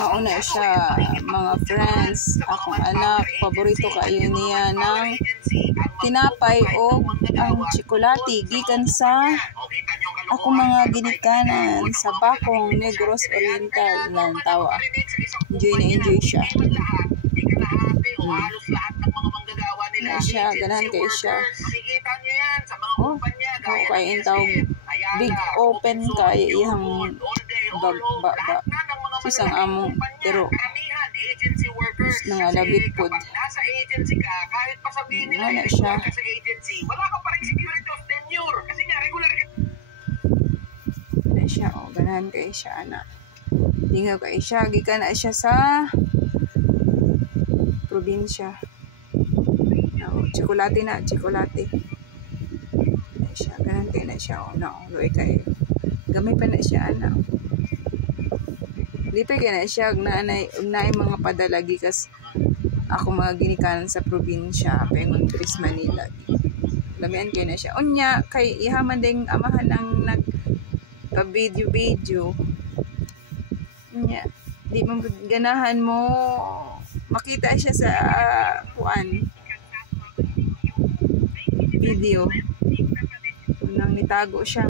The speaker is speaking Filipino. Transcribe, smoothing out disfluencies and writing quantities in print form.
Mauna siya, mga friends, akong anak, paborito kayo niya ng tinapay o ang tsokolate gikan sa ako mga ginikanan sa Bacong, Negros Oriental ng tawa. Enjoy na enjoy siya. Siya, ganahan kayo siya. Oh, kaya yung tawag big open kaya ihang ba susang among pero nga labit pod na siya. Na siya, oh, ganahan kayo siya, anak. Dingaw kayo siya, gikan na siya sa probinsya. Oh, tsokolate na, tsokolate. Na siya, ganahan kayo na siya, oh, no, luwi kayo. Gamay pa na siya, anak. Lipay kayo na siya, ugnay mga padalagi kas ako mga ginikanan sa probinsya, pengon Tris Manila. Lamian kayo na siya. Unya, kay ihaman ding amahan ang nagpa-video. Unya, di mo ganahan mo makita siya sa video. Unang nitago siya.